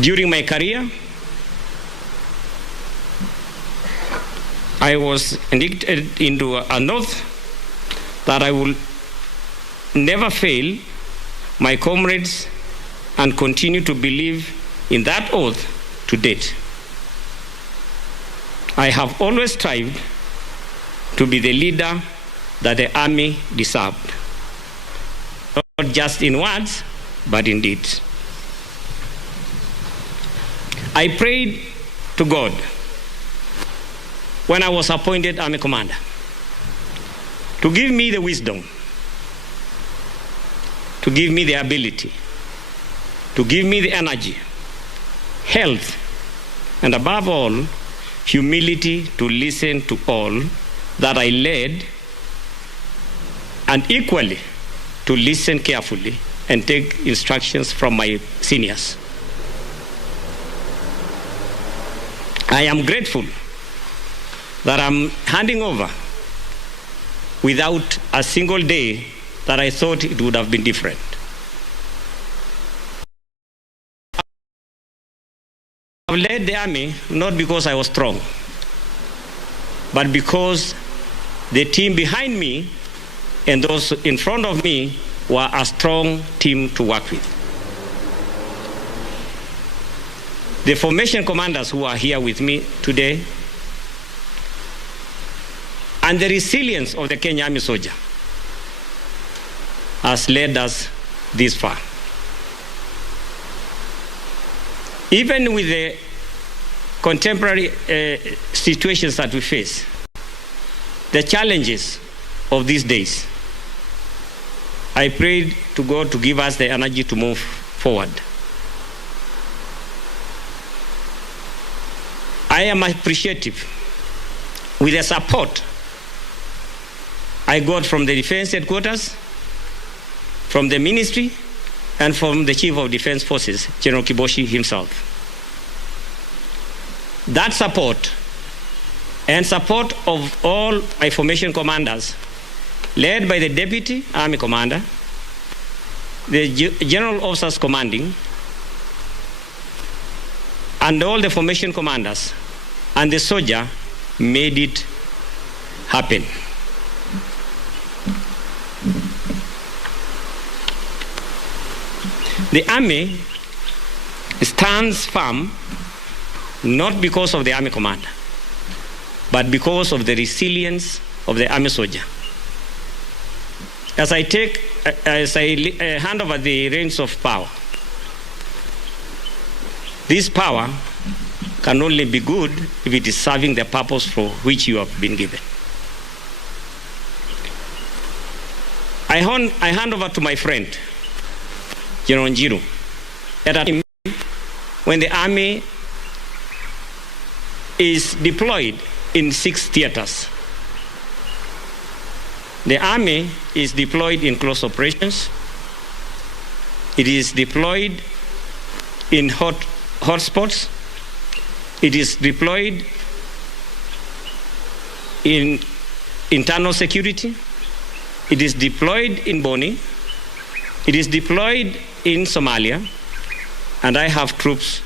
During my career, I was addicted into an oath that I will never fail my comrades and continue to believe in that oath to date. I have always strived to be the leader that the Army deserved, not just in words, but in deeds. I prayed to God when I was appointed Army Commander to give me the wisdom, to give me the ability, to give me the energy, health, and above all, humility to listen to all that I led, and equally to listen carefully and take instructions from my seniors. I am grateful that I'm handing over without a single day that I thought it would have been different. I've led the Army not because I was strong, but because the team behind me and those in front of me were a strong team to work with. The formation commanders who are here with me today, and the resilience of the Kenya Army soldier has led us this far. Even with the contemporary situations that we face, the challenges of these days, I prayed to God to give us the energy to move forward. I am appreciative with the support I got from the Defense Headquarters, from the Ministry, and from the Chief of Defense Forces, General Kiboshi himself. That support and support of all my formation commanders, led by the Deputy Army Commander, the General Officers Commanding, and all the formation commanders, and the soldier made it happen. The Army stands firm not because of the Army Commander, but because of the resilience of the Army soldier. As I hand over the reins of power, this power can only be good if it is serving the purpose for which you have been given. I hand over to my friend, General Njiru, at a time when the Army is deployed in 6 theaters. The Army is deployed in close operations. It is deployed in hotspots. It is deployed in internal security. It is deployed in Boni. It is deployed in Somalia. And I have troops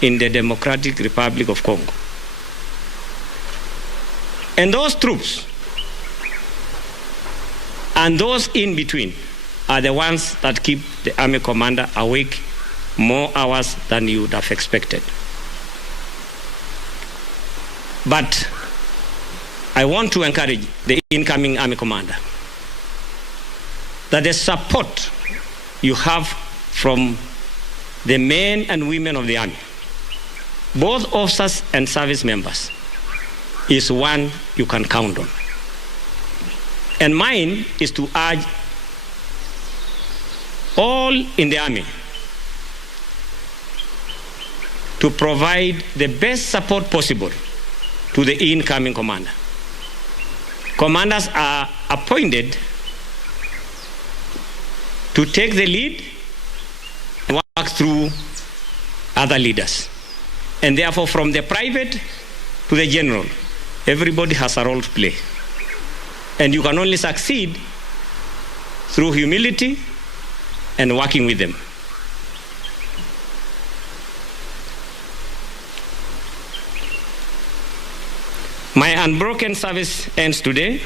in the Democratic Republic of Congo. And those troops and those in between are the ones that keep the Army Commander awake more hours than you would have expected. But I want to encourage the incoming Army Commander that the support you have from the men and women of the Army, both officers and service members, is one you can count on. And mine is to urge all in the Army to provide the best support possible to the incoming commander. Commanders are appointed to take the lead and work through other leaders. And therefore, from the private to the general, everybody has a role to play. And you can only succeed through humility and working with them. My unbroken service ends today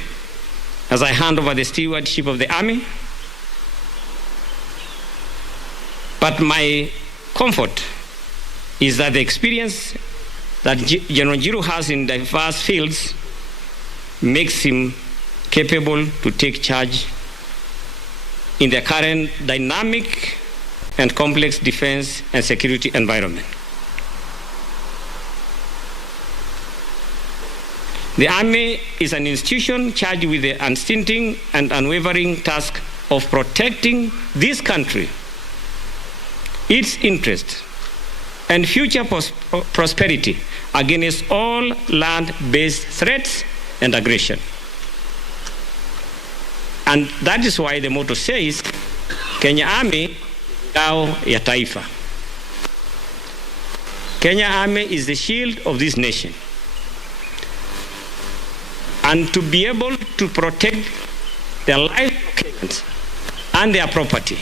as I hand over the stewardship of the Army. But my comfort is that the experience that General Njiru has in diverse fields makes him capable to take charge in the current dynamic and complex defense and security environment. The Army is an institution charged with the unstinting and unwavering task of protecting this country, its interest, and future prosperity against all land-based threats and aggression. And that is why the motto says, Kenya Army, ngao ya taifa. Kenya Army is the shield of this nation. And to be able to protect the lives of Kenyans and their property,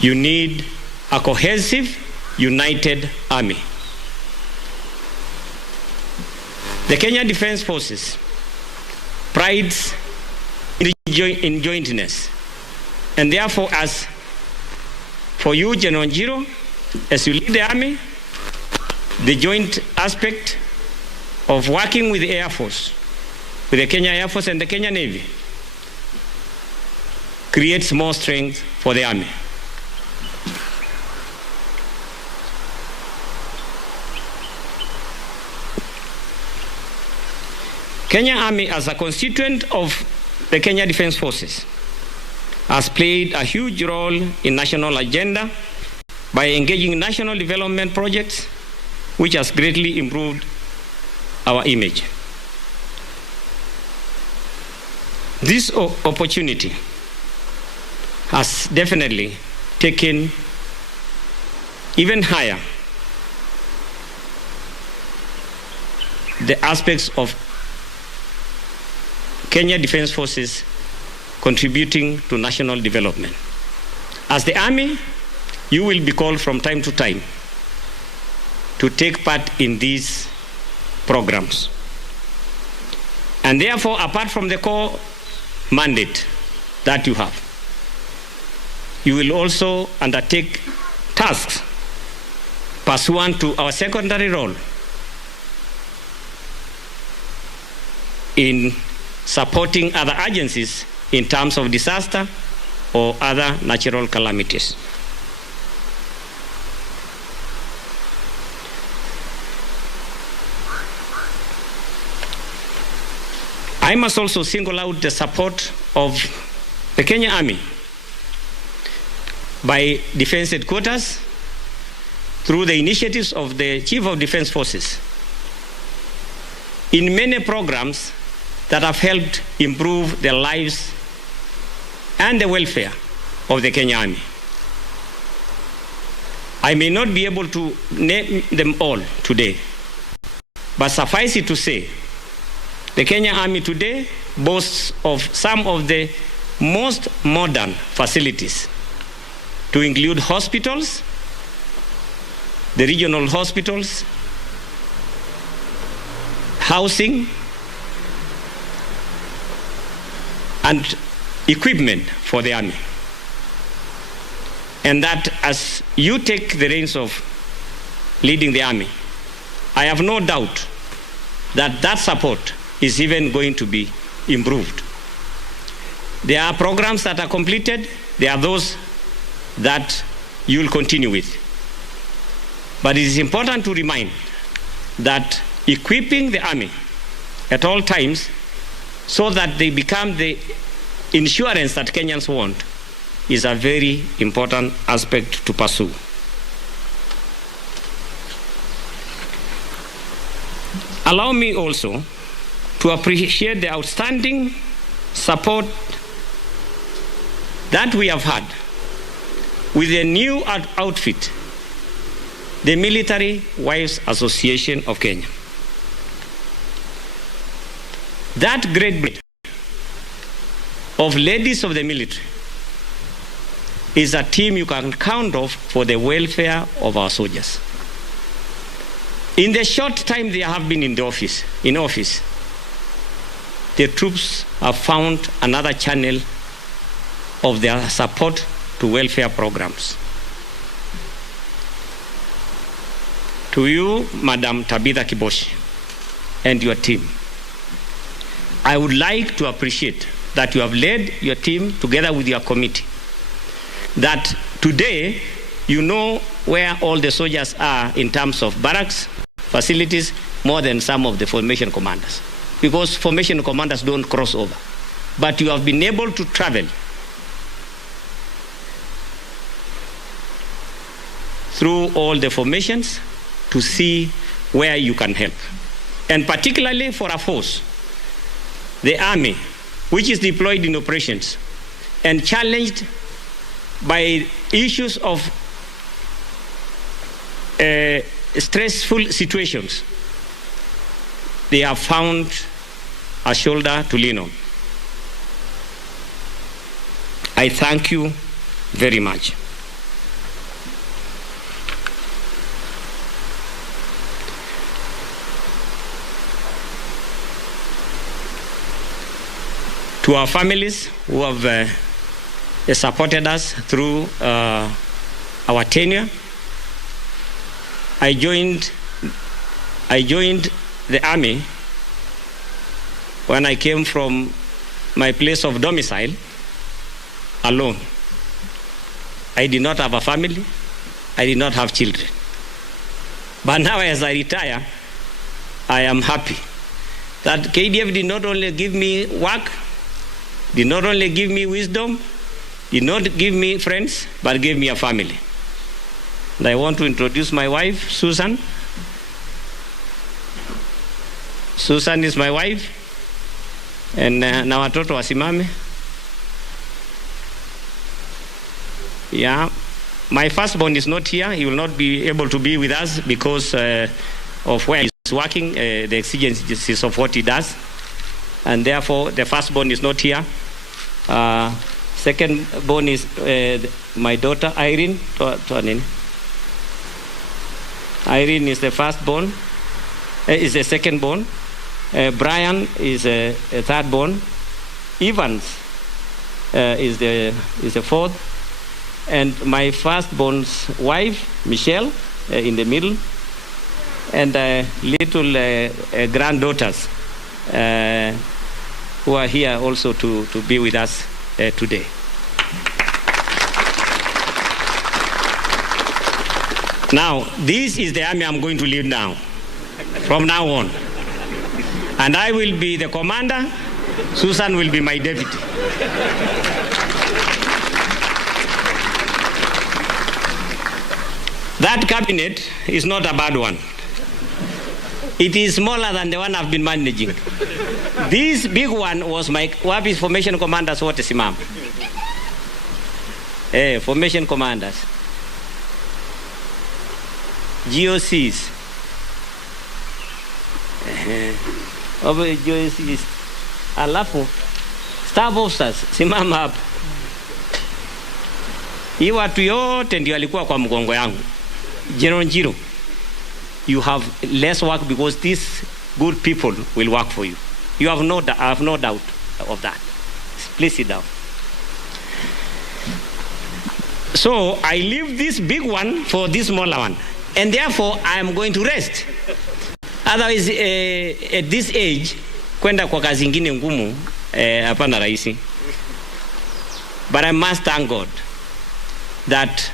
you need a cohesive, united army. The Kenya Defense Forces prides in jointness, and therefore, as for you, General Njiru, as you lead the army, the joint aspect of working with the Air Force, with the Kenya Air Force and the Kenya Navy, creates more strength for the army. Kenya Army, as a constituent of the Kenya Defense Forces, has played a huge role in national agenda by engaging in national development projects, which has greatly improved our image. This opportunity has definitely taken even higher the aspects of Kenya Defense Forces contributing to national development. As the Army, you will be called from time to time to take part in these programs. And therefore, apart from the core mandate that you have, you will also undertake tasks pursuant to our secondary role in supporting other agencies in terms of disaster or other natural calamities. I must also single out the support of the Kenya Army by Defense Headquarters through the initiatives of the Chief of Defense Forces in many programs that have helped improve the lives and the welfare of the Kenya Army. I may not be able to name them all today, but suffice it to say, the Kenya Army today boasts of some of the most modern facilities, to include hospitals, the regional hospitals, housing, and equipment for the army. And that as you take the reins of leading the army, I have no doubt that that support is even going to be improved. There are programs that are completed, there are those that you will continue with. But it is important to remind that equipping the army at all times so that they become the insurance that Kenyans want is a very important aspect to pursue. Allow me also to appreciate the outstanding support that we have had with the new outfit, the Military Wives Association of Kenya. That great breed of ladies of the military is a team you can count on for the welfare of our soldiers. In the short time they have been in office, the troops have found another channel of their support to welfare programs. To you, Madam Tabitha Kiboshi, and your team, I would like to appreciate that you have led your team together with your committee, that today you know where all the soldiers are in terms of barracks, facilities, more than some of the formation commanders. Because formation commanders don't cross over. But you have been able to travel through all the formations to see where you can help. And particularly for a force, the army, which is deployed in operations and challenged by issues of stressful situations, they have found a shoulder to lean on. I thank you very much. To our families who have supported us through our tenure, I joined the army when I came from my place of domicile alone. I did not have a family. I did not have children. But now as I retire, I am happy that KDF did not only give me work, did not only give me wisdom, did not give me friends, but gave me a family. And I want to introduce my wife, Susan. Susan is my wife. And na watoto wasimame. Yeah. My firstborn is not here. He will not be able to be with us because of where he's working, the exigencies of what he does. And therefore, the firstborn is not here. Secondborn is my daughter, Irene. Irene is the firstborn, is the secondborn. Brian is a thirdborn. Evans is the fourth. And my firstborn's wife, Michelle, in the middle. And little granddaughters who are here also to be with us today. Now, this is the army I'm going to lead now, from now on. And I will be the commander. Susan will be my deputy. That cabinet is not a bad one. It is smaller than the one I've been managing. This big one was my wapi formation commanders wote simama. Formation commanders. GOCs. GOCs. Alafu staff officers simama hapa. Hii watu yote ndio walikuwa kwa mgongo yangu. General Njiru, you have less work because these good people will work for you. I have no doubt of that. Please sit down. So I leave this big one for this smaller one. And therefore, I am going to rest. Otherwise, at this age, kwenda kwa kazi ingine ngumu, hapana rahisi. But I must thank God that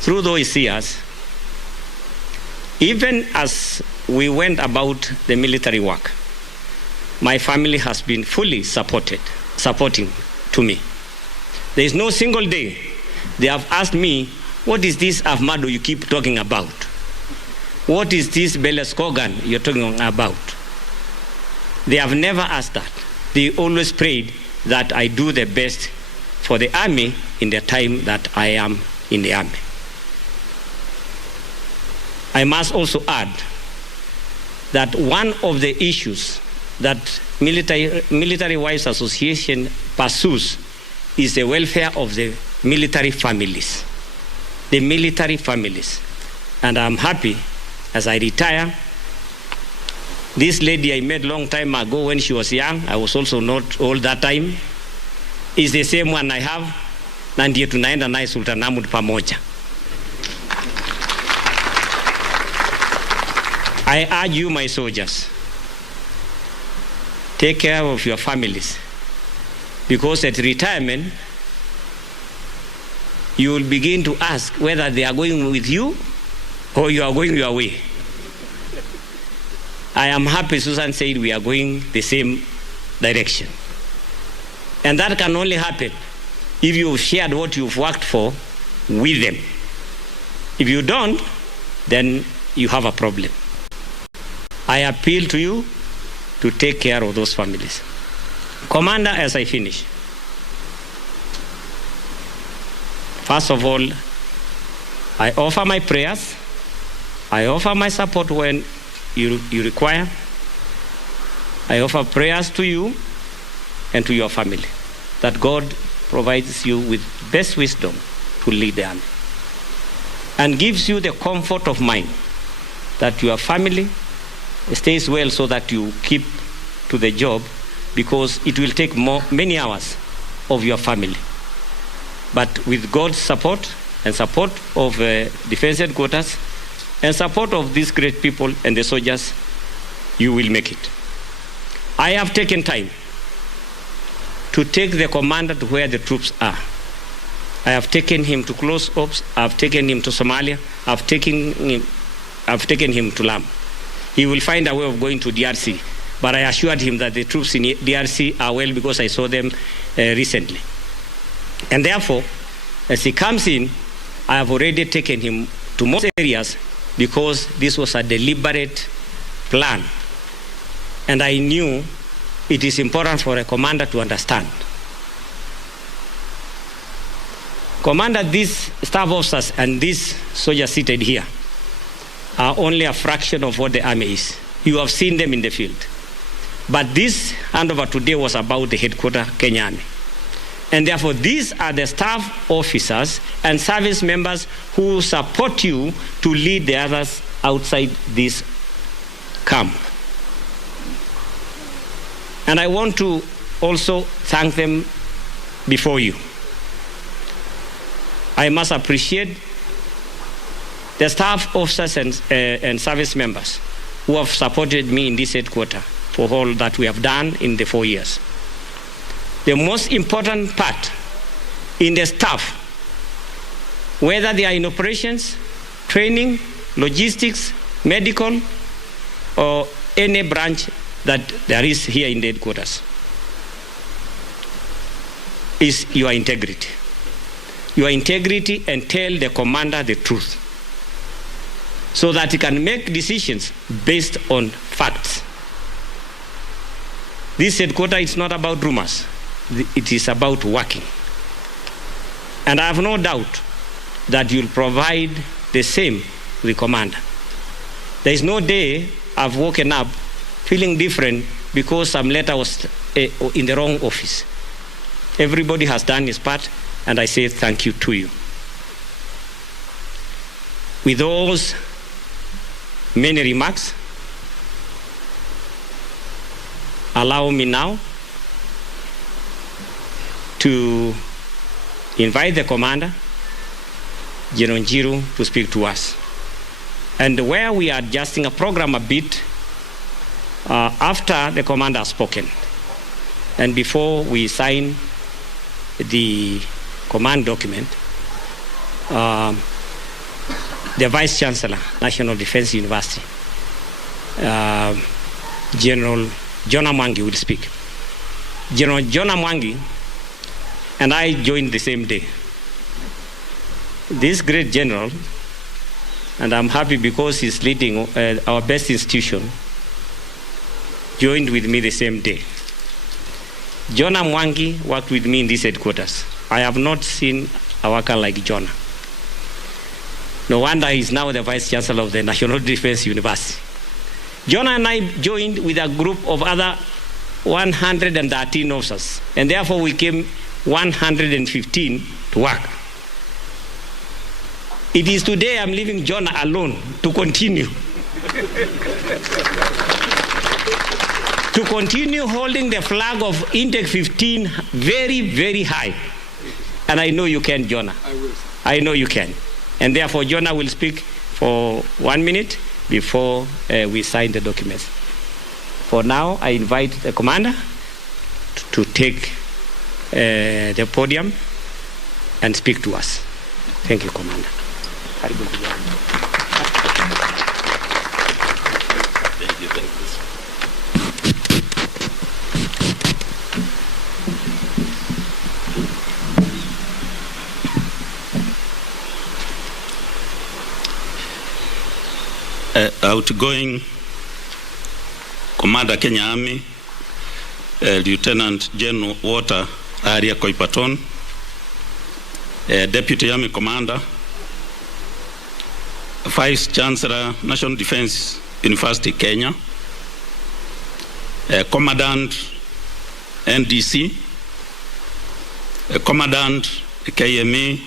through those years, even as we went about the military work, my family has been fully supporting to me. There is no single day they have asked me, what is this Ahmado you keep talking about? What is this Beleskogan you're talking about? They have never asked that. They always prayed that I do the best for the army in the time that I am in the army. I must also add that one of the issues that Military Wives Association pursues is the welfare of the military families. The military families. And I'm happy as I retire, this lady I met long time ago when she was young, I was also not old that time, is the same one I have, na ndiye tunaenda naye Sultanahmud pamoja. I urge you, my soldiers, take care of your families, because at retirement, you will begin to ask whether they are going with you or you are going your way. I am happy Susan said we are going the same direction. And that can only happen if you've shared what you've worked for with them. If you don't, then you have a problem. I appeal to you to take care of those families. Commander, as I finish, first of all, I offer my prayers. I offer my support when you require. I offer prayers to you and to your family, that God provides you with best wisdom to lead the army and gives you the comfort of mind that your family stays well, so that you keep to the job, because it will take many hours of your family. But with God's support and support of Defense Headquarters and support of these great people and the soldiers, you will make it. I have taken time to take the commander to where the troops are. I have taken him to close ops. I have taken him to Somalia. I have taken him to Lamu. He will find a way of going to DRC. But I assured him that the troops in DRC are well, because I saw them recently. And therefore, as he comes in, I have already taken him to most areas, because this was a deliberate plan. And I knew it is important for a commander to understand. Commander, these staff officers and these soldiers seated here are only a fraction of what the army is. You have seen them in the field. But this handover today was about the headquarters Kenya Army. And therefore, these are the staff officers and service members who support you to lead the others outside this camp. And I want to also thank them before you. I must appreciate the staff officers and service members who have supported me in this headquarters for all that we have done in the 4 years. The most important part in the staff, whether they are in operations, training, logistics, medical, or any branch that there is here in the headquarters, is your integrity. Your integrity, and tell the commander the truth, so that he can make decisions based on facts. This headquarters is not about rumors. It is about working. And I have no doubt that you'll provide the same to the commander. There is no day I've woken up feeling different because some letter was in the wrong office. Everybody has done his part, and I say thank you to you. With those many remarks, allow me now to invite the commander, General Njiru, to speak to us. And where we are adjusting a program a bit, after the commander has spoken, and before we sign the command document, the Vice Chancellor, National Defense University, General Jonah Mwangi, will speak. General Jonah Mwangi and I joined the same day. This great general, and I'm happy because he's leading our best institution, joined with me the same day. Jonah Mwangi worked with me in this headquarters. I have not seen a worker like Jonah. No wonder he's now the Vice Chancellor of the National Defense University. Jonah and I joined with a group of other 113 officers, and therefore we came 115 to work. It is today I'm leaving Jonah alone to continue. to continue holding the flag of Intake 15 very, very high. And I know you can, Jonah. I will. I know you can. And therefore, Jonah will speak for 1 minute before we sign the documents. For now, I invite the commander to take the podium and speak to us. Thank you, Commander. Thank you. Outgoing Commander Kenya Army, Lieutenant General Walter Aria Koipaton, Deputy Army Commander, Vice Chancellor, National Defense University, Kenya, Commandant NDC, Commandant KMA,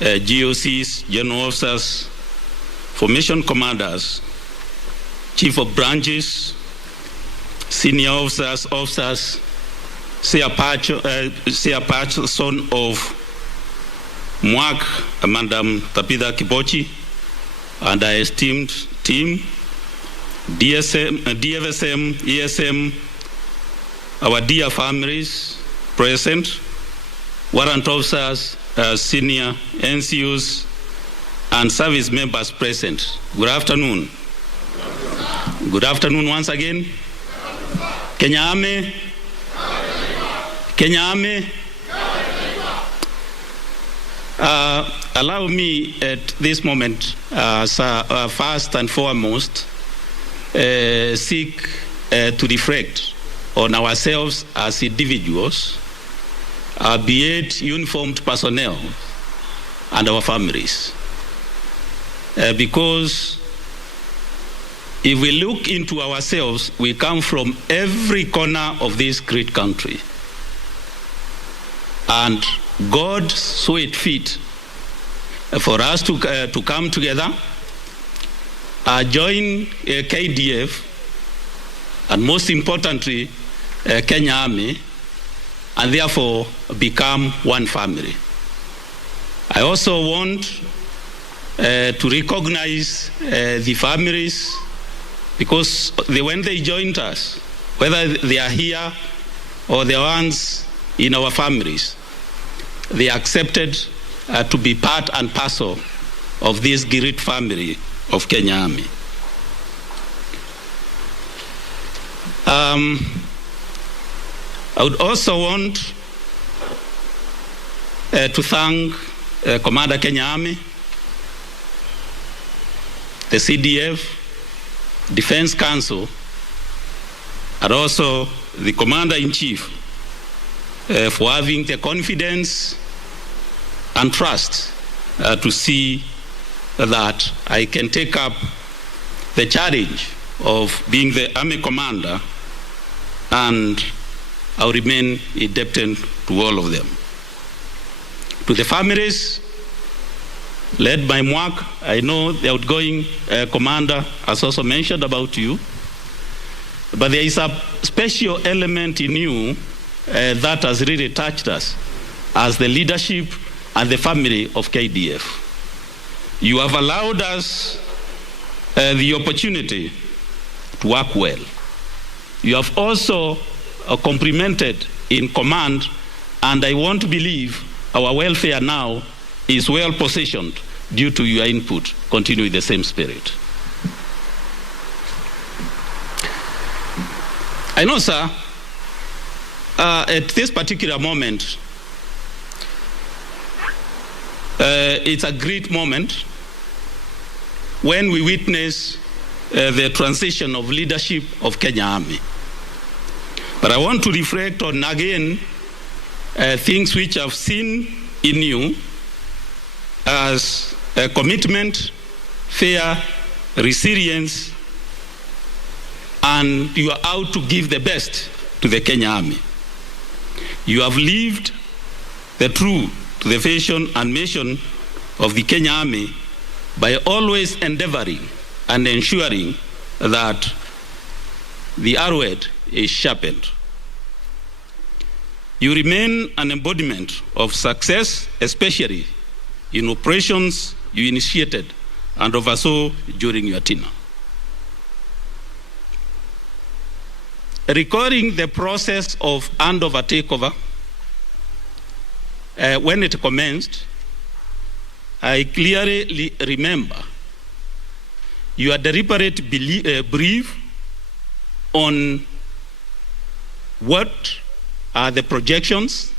GOCs, General Officers, Formation Commanders, Chief of Branches, Senior Officers, Chairperson of MWAC, Madam Tabitha Kibochi, and our esteemed team, DFSM, ESM, our dear families present, warrant officers, senior NCOs, and service members present. Good afternoon. Good afternoon once again. Kenya Army. Kenya Army. Allow me at this moment, first and foremost, seek to reflect on ourselves as individuals, be it uniformed personnel and our families. Because if we look into ourselves, we come from every corner of this great country. And God saw it fit for us to come together, join KDF, and most importantly, Kenya Army, and therefore become one family. I also want to recognize the families, because when they joined us, whether they are here or the ones in our families, they accepted to be part and parcel of this great family of Kenya Army. I would also want to thank Commander Kenya Army, the CDF, Defense Council, and also the Commander-in-Chief for having the confidence and trust to see that I can take up the challenge of being the Army Commander, and I'll remain indebted to all of them. To the families, led by MWAC, I know the outgoing commander has also mentioned about you, but there is a special element in you that has really touched us as the leadership and the family of KDF. You have allowed us the opportunity to work well. You have also complemented in command, and I want to believe our welfare now is well positioned due to your input. Continue with the same spirit. I know, sir, at this particular moment, it's a great moment when we witness the transition of leadership of Kenya Army. But I want to reflect on again things which I've seen in you as a commitment, fear, resilience, and you are out to give the best to the Kenya Army. You have lived the true to the vision and mission of the Kenya Army by always endeavoring and ensuring that the arrowhead is sharpened. You remain an embodiment of success, especially in operations you initiated and oversaw during your tenure. Recalling the process of handover takeover, when it commenced, I clearly remember your deliberate brief on what are the projections,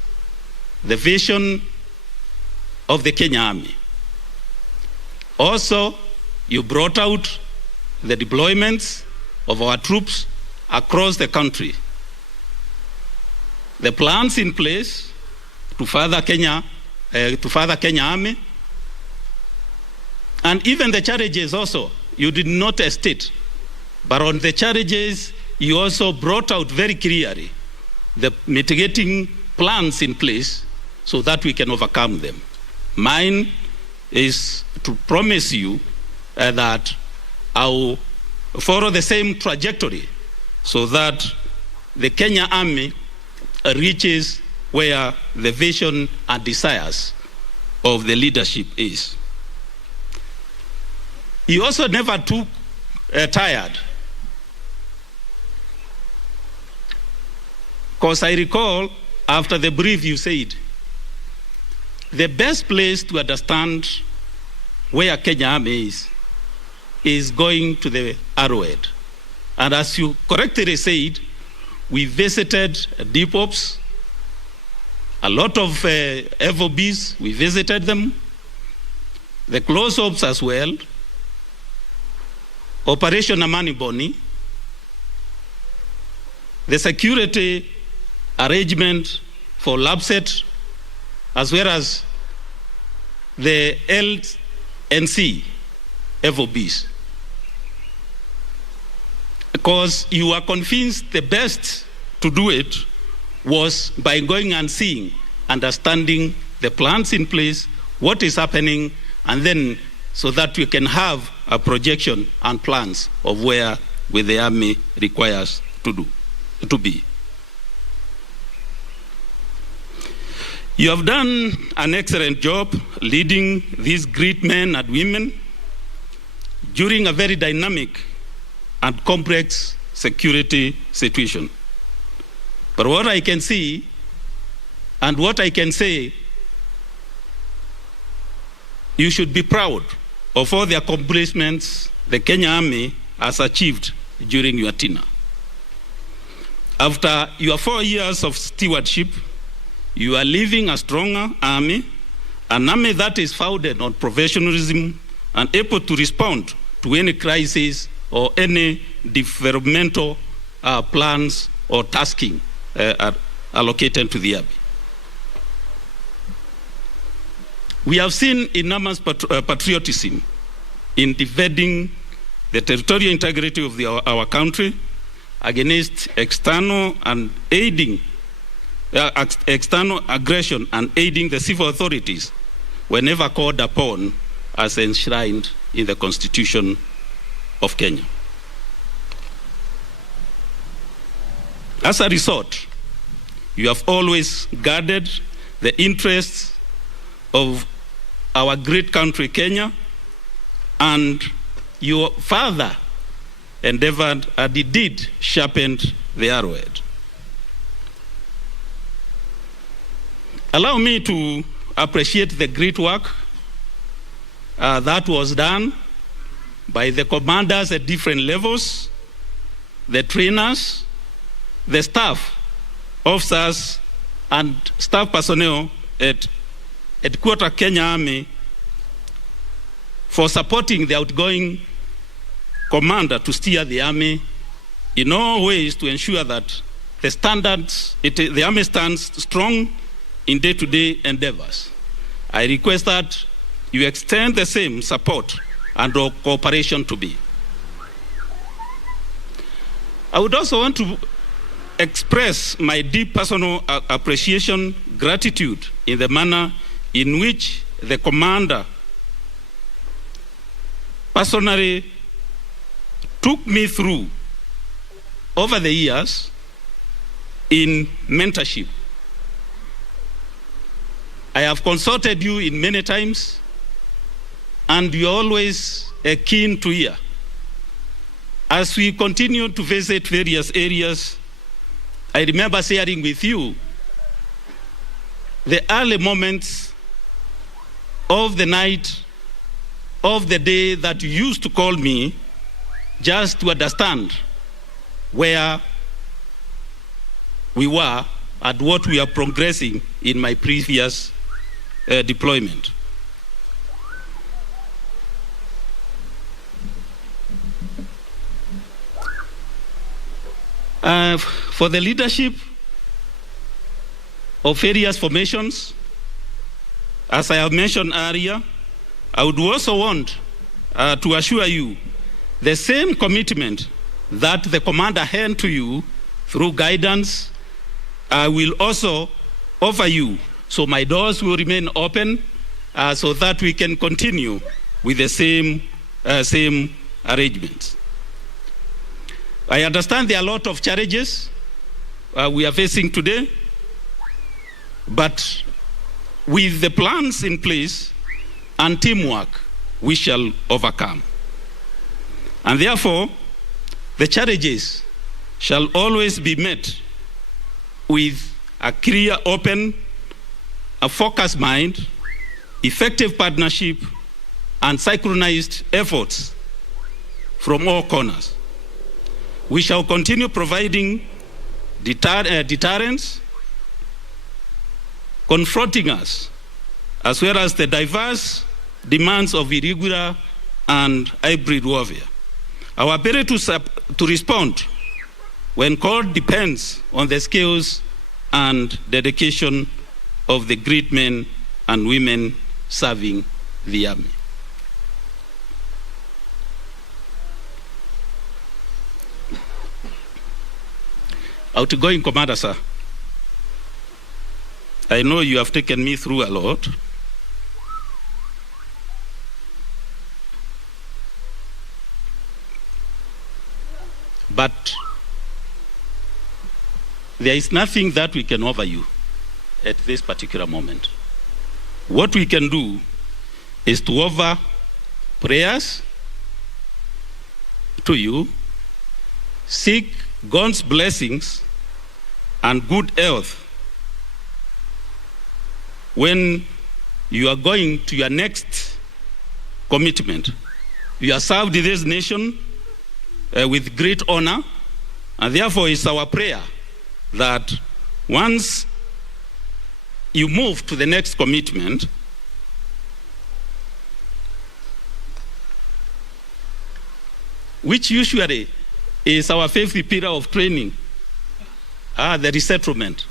the vision of the Kenya Army. Also, you brought out the deployments of our troops across the country, the plans in place to further Kenya Army, and even the challenges also. You did not state, but on the challenges, you also brought out very clearly the mitigating plans in place so that we can overcome them. Mine is to promise you that I will follow the same trajectory so that the Kenya Army reaches where the vision and desires of the leadership is. You also never took tired, because I recall after the brief you said, the best place to understand where Kenya Army is going to the arrowhead. And as you correctly said, we visited depots, a lot of FOBs, we visited them, the close-ups as well, Operation Amani Boni, the security arrangement for LAPSET, as well as the LNC FOBs. Because you are convinced the best to do it was by going and seeing, understanding the plans in place, what is happening, and then so that we can have a projection and plans of where the Army requires to be. You have done an excellent job leading these great men and women during a very dynamic and complex security situation. But what I can see and what I can say, you should be proud of all the accomplishments the Kenya Army has achieved during your tenure. After your 4 years of stewardship, you are leaving a stronger army, an army that is founded on professionalism and able to respond to any crisis or any developmental plans or tasking are allocated to the army. We have seen enormous patriotism in defending the territorial integrity of our country against external aggression and aiding the civil authorities whenever called upon as enshrined in the Constitution of Kenya. As a result, you have always guarded the interests of our great country, Kenya, and you further endeavored and indeed sharpened the arrowhead. Allow me to appreciate the great work that was done by the commanders at different levels, the trainers, the staff, officers, and staff personnel at Headquarters Kenya Army for supporting the outgoing commander to steer the army in all ways to ensure that the army stands strong in day-to-day endeavors. I request that you extend the same support and cooperation to me. I would also want to express my deep personal appreciation, gratitude in the manner in which the commander personally took me through over the years in mentorship. I have consulted you in many times, and you're always keen to hear. As we continue to visit various areas, I remember sharing with you the early moments of the night, of the day that you used to call me just to understand where we were and what we are progressing in my previous deployment. For the leadership of various formations, as I have mentioned earlier, I would also want to assure you the same commitment that the commander had to you through guidance, I will also offer you. So my doors will remain open so that we can continue with the same arrangements. I understand there are a lot of challenges we are facing today, but with the plans in place and teamwork, we shall overcome. And therefore, the challenges shall always be met with a clear, open, a focused mind, effective partnership, and synchronized efforts from all corners. We shall continue providing deterrence, confronting us, as well as the diverse demands of irregular and hybrid warfare. Our ability to respond when called depends on the skills and dedication of the great men and women serving the army. Outgoing Commander, sir, I know you have taken me through a lot. But there is nothing that we can offer you at this particular moment. What we can do is to offer prayers to you, seek God's blessings and good health when you are going to your next commitment. You have served this nation with great honor, and therefore it's our prayer that once you move to the next commitment, which usually is our 5th period of training. The resettlement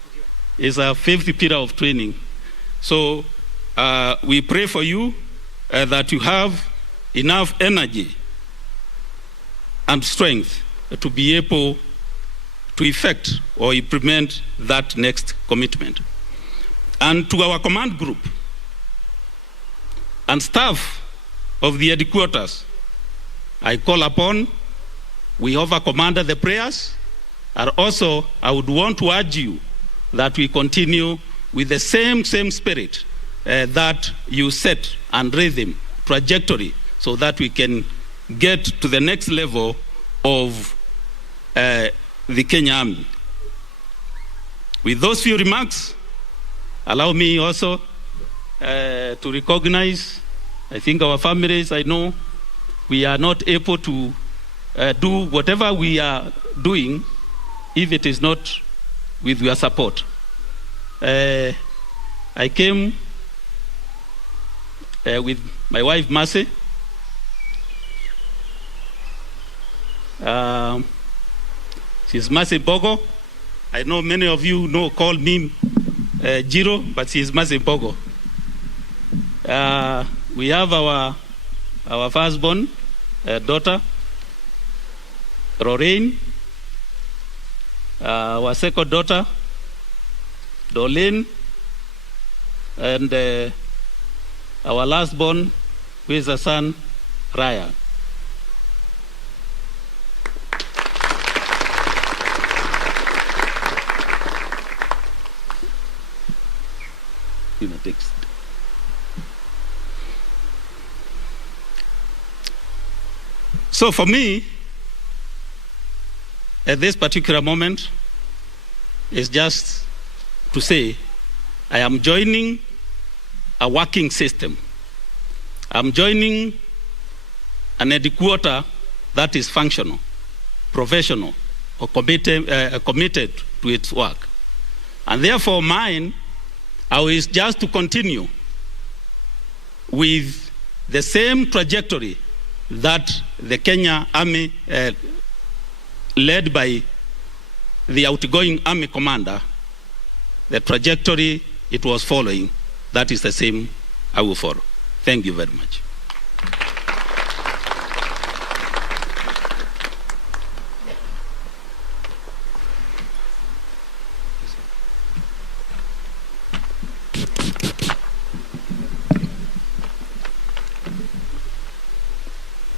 is our 5th period of training. So we pray for you that you have enough energy and strength to be able to effect or implement that next commitment. And to our command group and staff of the headquarters, I call upon, we offer Commander the prayers, and also I would want to urge you that we continue with the same spirit that you set and rhythm, trajectory, so that we can get to the next level of the Kenya Army. With those few remarks, allow me also to recognize, I think our families, I know we are not able to do whatever we are doing if it is not with your support. I came with my wife, Mercy. She's Mercy Bogo. I know many of you call me Njiru, but she's Mercy Bogo. We have our firstborn daughter, Lorraine, our second daughter, Dolin, and our lastborn, who is a son, Ryan. Next. So for me, at this particular moment, is just to say, I am joining a working system. I'm joining an headquarter that is functional, professional, or committed to its work. And therefore mine, I wish just to continue with the same trajectory that the Kenya Army, led by the outgoing Army commander, the trajectory it was following, that is the same I will follow. Thank you very much.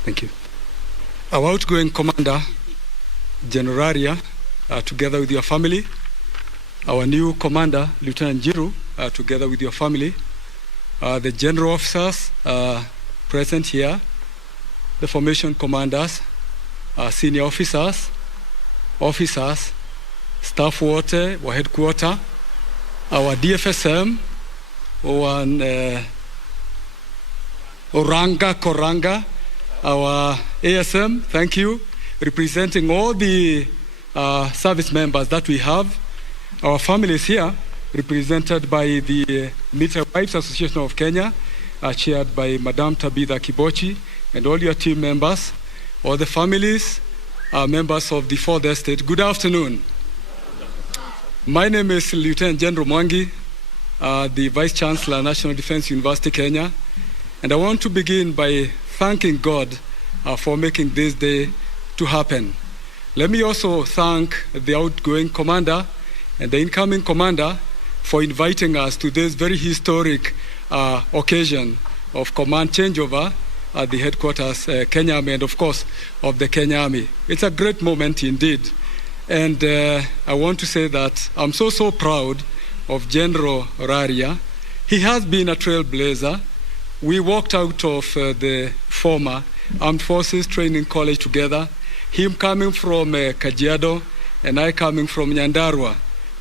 Thank you. Our outgoing commander, General, together with your family. Our new commander, Lieutenant Njiru, together with your family. The general officers present here, the formation commanders, senior officers, staff wote wa headquarter, our DFSM, Koranga, our ASM, thank you, representing all the service members that we have. Our families here, represented by the Military Wives Association of Kenya, chaired by Madam Tabitha Kibochi, and all your team members, all the families, members of the 4th Estate. Good afternoon. My name is Lieutenant General Mwangi, the Vice Chancellor, National Defense University, Kenya, and I want to begin by thanking God for making this day to happen. Let me also thank the outgoing commander and the incoming commander for inviting us to this very historic occasion of command changeover at the headquarters, Kenya Army, and of course, of the Kenya Army. It's a great moment indeed. And I want to say that I'm so proud of General Raria. He has been a trailblazer. We walked out of the former Armed Forces Training College together, him coming from Kajiado and I coming from Nyandarua.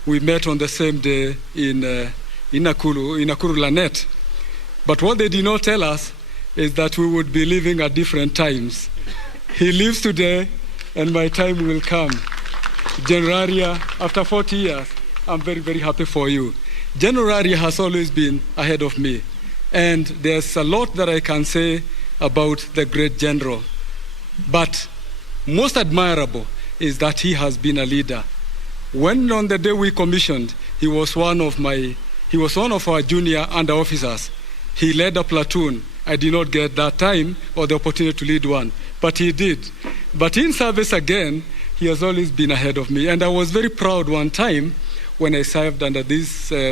We met on the same day in Nakuru Lanet. But what they did not tell us is that we would be living at different times. He lives today and my time will come. General Raria, after 40 years, I'm very happy for you. General Raria has always been ahead of me. And there's a lot that I can say about the great general. But most admirable is that he has been a leader. When on the day we commissioned, he was one of our junior under officers. He led a platoon. I did not get that time or the opportunity to lead one, but he did. But in service again, he has always been ahead of me. And I was very proud one time when I served under this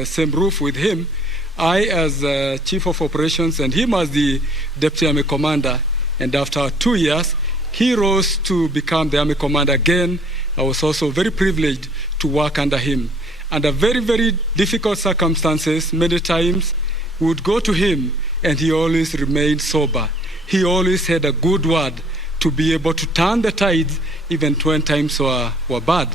same roof with him, I as Chief of Operations and him as the Deputy Army Commander. And after 2 years, he rose to become the Army Commander again. I was also very privileged to work under him. Under very difficult circumstances, many times we would go to him and he always remained sober. He always had a good word to be able to turn the tides even when times were bad.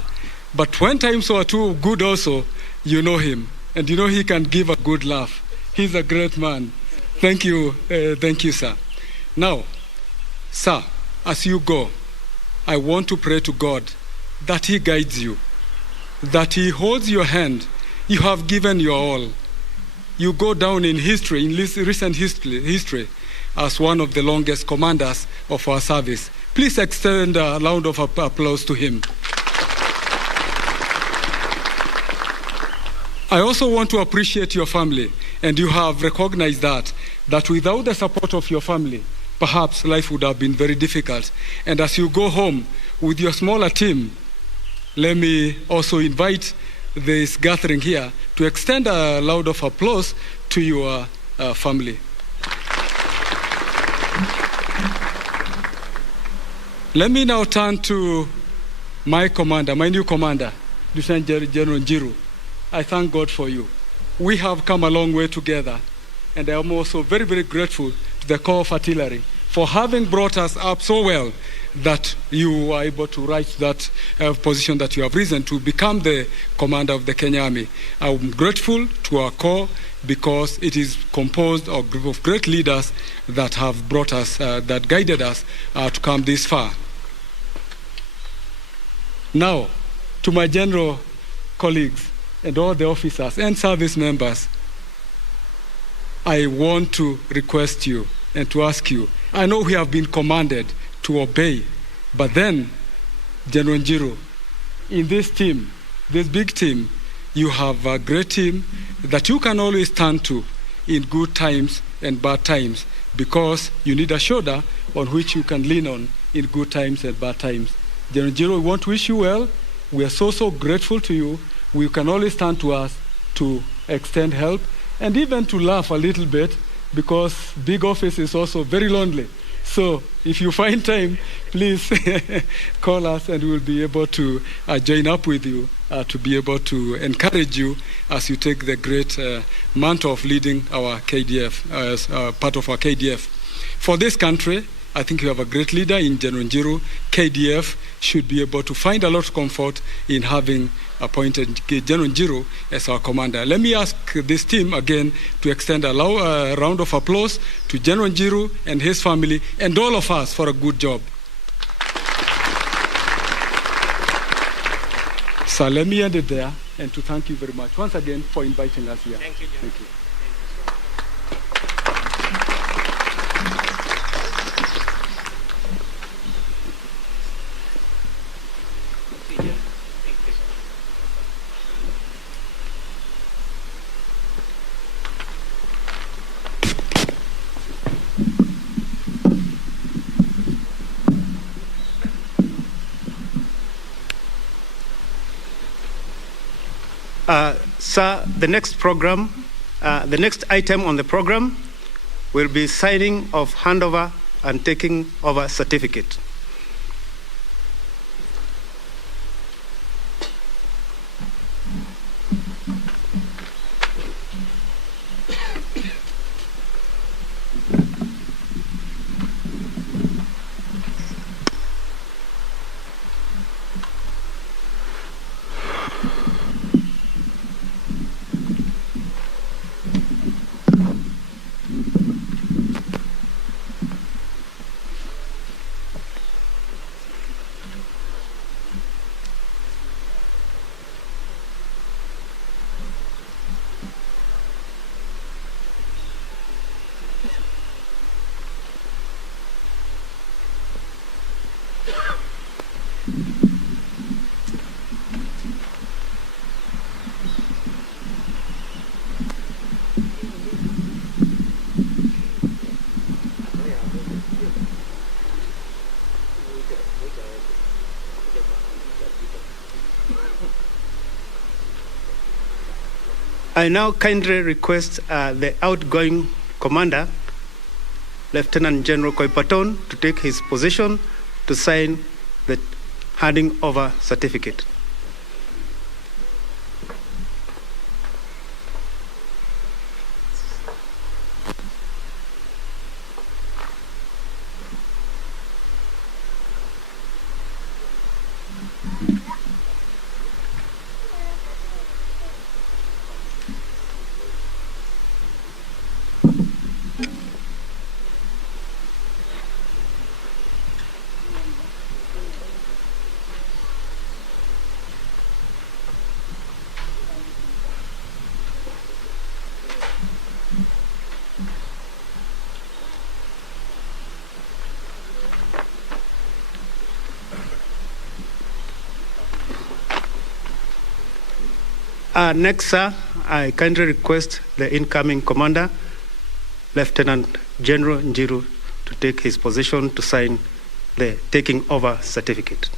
But when times were too good also, you know him. And you know he can give a good laugh. He's a great man. Thank you, sir. Now, sir, as you go, I want to pray to God that he guides you, that he holds your hand. You have given your all. You go down in history, in recent history, as one of the longest commanders of our service. Please extend a round of applause to him. I also want to appreciate your family, and you have recognized that without the support of your family, perhaps life would have been very difficult. And as you go home with your smaller team, let me also invite this gathering here to extend a round of applause to your family. Let me now turn to my commander, my new commander, Lieutenant General Njiru. I thank God for you. we have come a long way together. And I am also very, very grateful to the Corps of Artillery for having brought us up so well that you were able to rise to that position that you have risen to become the commander of the Kenya Army. I'm grateful to our Corps because it is composed of a group of great leaders that have brought us, that guided us to come this far. Now, to my general colleagues and all the officers and service members, I want to request you and to ask you, I know we have been commanded to obey, but then, General Njiru, in this team, this big team, you have a great team that you can always turn to in good times and bad times, because you need a shoulder on which you can lean on in good times and bad times. General Njiru, we want to wish you well. We are so, so grateful to you. We can always turn to us to extend help and even to laugh a little bit, because big office is also very lonely. So if you find time, please call us and we'll be able to join up with you to be able to encourage you as you take the great mantle of leading our KDF as part of our KDF. For this country, I think you have a great leader in General Njiru. KDF should be able to find a lot of comfort in having appointed General Njiru as our commander. Let me ask this team again to extend a round of applause to General Njiru and his family and all of us for a good job. So let me end it there and to thank you very much once again for inviting us here. Thank you, General. Thank you. Sir, the next item on the program will be signing of handover and taking over certificate. I now kindly request the outgoing commander, Lieutenant General Koipaton, to take his position to sign the handing over certificate. Next, sir, I kindly request the incoming commander, Lieutenant General Njiru, to take his position to sign the taking over certificate.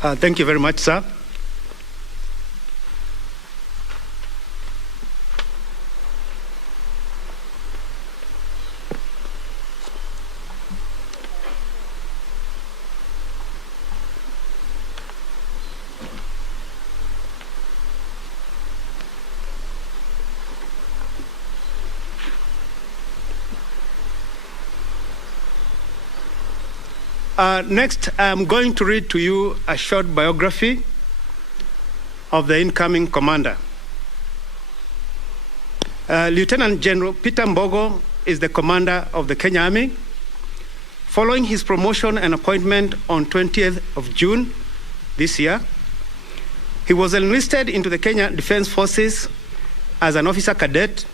Thank you very much, sir. Next, I'm going to read to you a short biography of the incoming commander. Lieutenant General Peter Mbogo is the commander of the Kenya Army. Following his promotion and appointment on 20th of June this year, he was enlisted into the Kenya Defense Forces as an officer cadet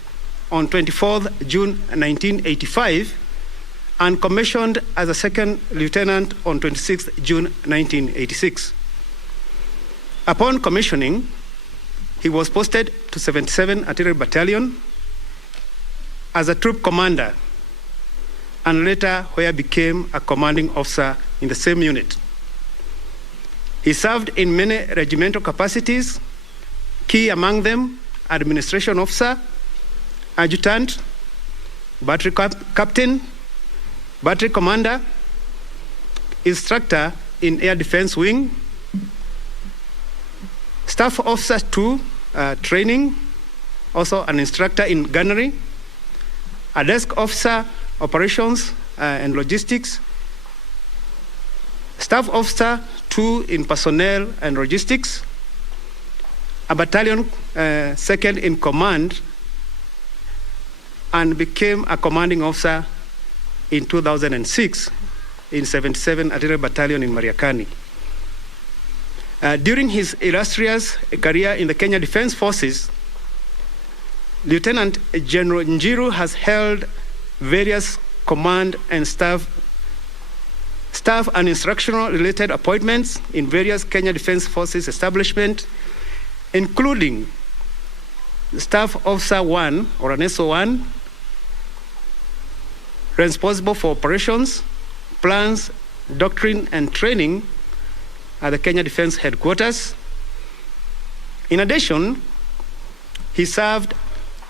on 24th June 1985 and commissioned as a second lieutenant on 26th June 1986. Upon commissioning, he was posted to 77 Artillery Battalion as a troop commander and later where became a commanding officer in the same unit. He served in many regimental capacities, key among them administration officer, adjutant, battery captain, battery commander, instructor in Air Defense Wing, staff officer 2, training, also an instructor in gunnery, a desk officer, operations and logistics, staff officer 2 in personnel and logistics, a battalion second in command, and became a commanding officer in 2006 in 77 Artillery Battalion in Mariakani. During his illustrious career in the Kenya Defense Forces, Lieutenant General Njiru has held various command and staff and instructional related appointments in various Kenya Defense Forces establishments, including Staff Officer 1 or an SO1, responsible for operations, plans, doctrine, and training at the Kenya Defense Headquarters. In addition, he served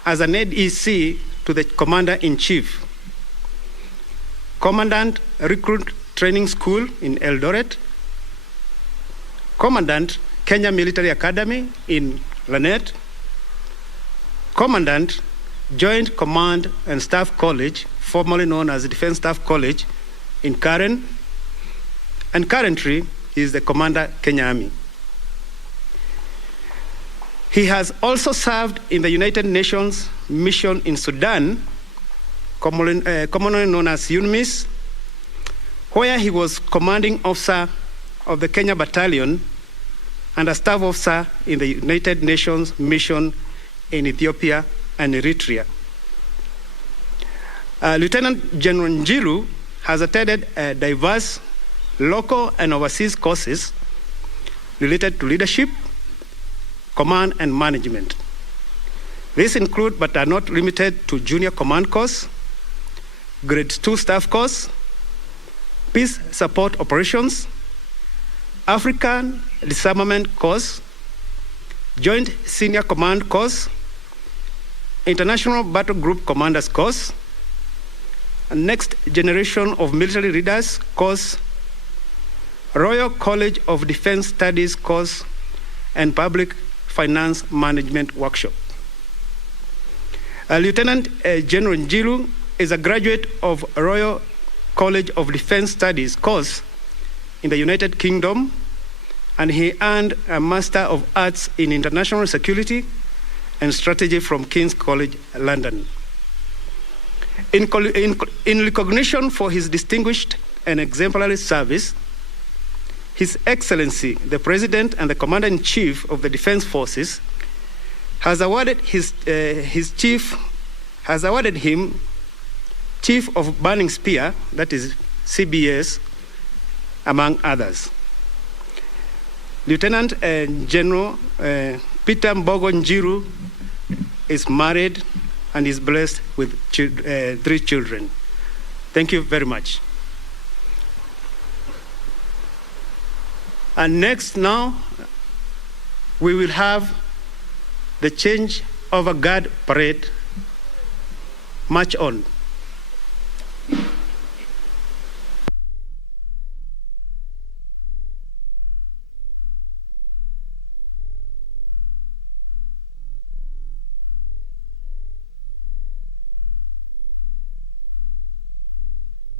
as an ADC to the Commander-in-Chief, Commandant Recruit Training School in Eldoret, Commandant Kenya Military Academy in Lanet, Commandant Joint Command and Staff College, formerly known as Defense Staff College, in Karen, and currently he is the Commander, Kenya Army. He has also served in the United Nations mission in Sudan, commonly known as UNMISS, where he was commanding officer of the Kenya Battalion and a staff officer in the United Nations mission in Ethiopia and Eritrea. Lieutenant General Njiru has attended diverse local and overseas courses related to leadership, command, and management. These include, but are not limited to, Junior Command Course, Grade 2 Staff Course, Peace Support Operations, African Disarmament Course, Joint Senior Command Course, International Battle Group Commanders Course, and Next Generation of Military Leaders Course, Royal College of Defense Studies Course, and Public Finance Management Workshop. Lieutenant General Njiru is a graduate of Royal College of Defense Studies course in the United Kingdom, and he earned a Master of Arts in International Security and Strategy from King's College, London. In recognition for his distinguished and exemplary service, His Excellency, the President and the Commander-in-Chief of the Defense Forces, has awarded him Chief of Burning Spear, that is CBS, among others. Lieutenant General Peter Mbogo Njiru is married and is blessed with 3 children. Thank you very much. And next now, we will have the change of a guard parade, march on.